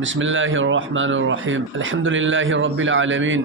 بسم اللہ الرحمن الرحیم الحمد للہ رب العالمین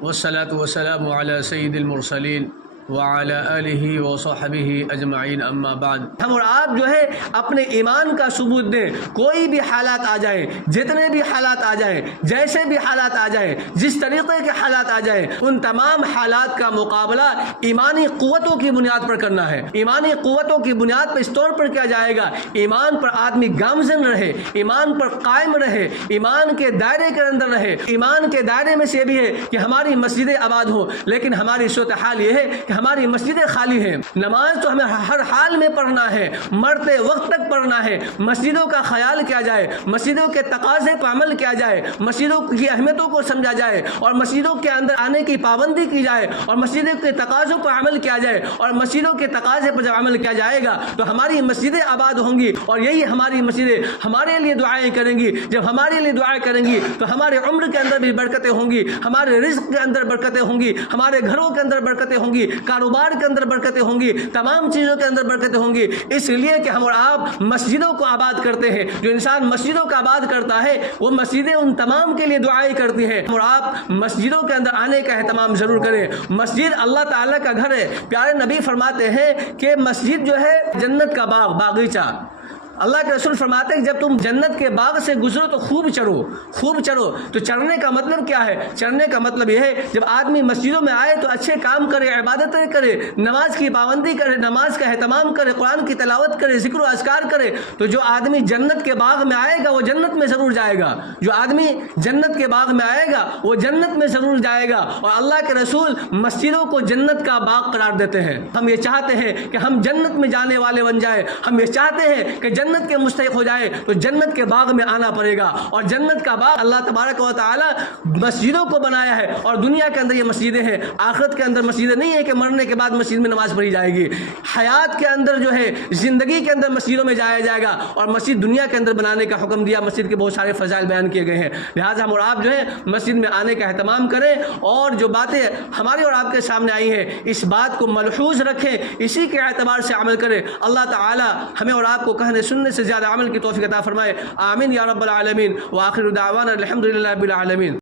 والصلاة والسلام علی سید المرسلین وعلی آلہ وصحبہ اجمعین اما بعد۔ ہم اور آپ جو ہے اپنے ایمان کا ثبوت دیں، کوئی بھی حالات آ جائیں، جتنے بھی حالات آ جائیں، جیسے بھی حالات آ جائیں، جس طریقے کے حالات آ جائیں، ان تمام حالات کا مقابلہ ایمانی قوتوں کی بنیاد پر کرنا ہے۔ ایمانی قوتوں کی بنیاد پر اس طور پر کیا جائے گا، ایمان پر آدمی گامزن رہے، ایمان پر قائم رہے، ایمان کے دائرے کے اندر رہے۔ ایمان کے دائرے میں سے یہ بھی ہے کہ ہماری مسجدیں آباد ہوں، لیکن ہماری صورتحال یہ ہے کہ ہماری مسجدیں خالی ہیں۔ نماز تو ہمیں ہر حال میں پڑھنا ہے، مرتے وقت تک پڑھنا ہے۔ مسجدوں کا خیال کیا جائے، مسجدوں کے تقاضے پر عمل کیا جائے، مسجدوں کی اہمیتوں کو سمجھا جائے، اور مسجدوں کے اندر آنے کی پابندی کی جائے، اور مسجدوں کے تقاضوں پر عمل کیا جائے، اور مسجدوں کے تقاضے پر جب عمل کیا جائے گا تو ہماری مسجدیں آباد ہوں گی، اور یہی ہماری مسجدیں ہمارے لیے دعائیں کریں گی۔ جب ہمارے لیے دعائیں کریں گی تو ہمارے عمر کے اندر بھی برکتیں ہوں گی، ہمارے رزق کے اندر برکتیں ہوں گی، ہمارے گھروں کے اندر برکتیں ہوں گی، کاروبار کے اندر برکتیں ہوں گی، تمام چیزوں کے اندر برکتیں ہوں گی۔ اس لیے کہ ہم اور آپ مسجدوں کو آباد کرتے ہیں۔ جو انسان مسجدوں کو آباد کرتا ہے وہ مسجدیں ان تمام کے لیے دعائیں کرتی ہیں۔ ہم اور آپ مسجدوں کے اندر آنے کا اہتمام ضرور کریں۔ مسجد اللہ تعالیٰ کا گھر ہے۔ پیارے نبی فرماتے ہیں کہ مسجد جو ہے جنت کا باغ، باغیچہ۔ اللہ کے رسول فرماتے ہیں کہ جب تم جنت کے باغ سے گزرو تو خوب چرو، خوب چرو۔ تو چرنے کا مطلب کیا ہے؟ چرنے کا مطلب یہ ہے جب آدمی مسجدوں میں آئے تو اچھے کام کرے، عبادتیں کرے، نماز کی پابندی کرے، نماز کا اہتمام کرے، قرآن کی تلاوت کرے، ذکر و اذکار کرے، تو جو آدمی جنت کے باغ میں آئے گا وہ جنت میں ضرور جائے گا۔ جو آدمی جنت کے باغ میں آئے گا وہ جنت میں ضرور جائے گا۔ اور اللہ کے رسول مسجدوں کو جنت کا باغ قرار دیتے ہیں۔ ہم یہ چاہتے ہیں کہ ہم جنت میں جانے والے بن جائیں، ہم یہ چاہتے ہیں کہ جنت کے مستحق ہو جائے، تو جنت کے باغ میں آنا پڑے گا۔ اور جنت کا باغ اللہ تبارک و تعالی مسجدوں کو بنایا ہے، اور دنیا کے اندر یہ مسجدیں ہیں۔ آخرت کے اندر مسجدیں نہیں ہے کہ مرنے کے بعد مسجد میں نماز پڑھی جائے گی۔ حیات کے اندر جو ہے، زندگی کے اندر مسجدوں میں جایا جائے گا، اور مسجد دنیا کے اندر بنانے کا حکم دیا۔ مسجد کے بہت سارے فضائل بیان کیے گئے ہیں، لہٰذا ہم اور آپ جو ہے مسجد میں آنے کا اہتمام کریں، اور جو باتیں ہماری اور آپ کے سامنے آئی ہیں اس بات کو ملحوظ رکھیں، اسی کے اعتبار سے عمل کریں۔ اللہ تعالی ہمیں اور آپ کو کہنے سننے سے زیادہ عمل کی توفیق عطا فرمائے، آمین یا رب العالمین۔ وآخر دعوانا الحمد للہ رب العالمین۔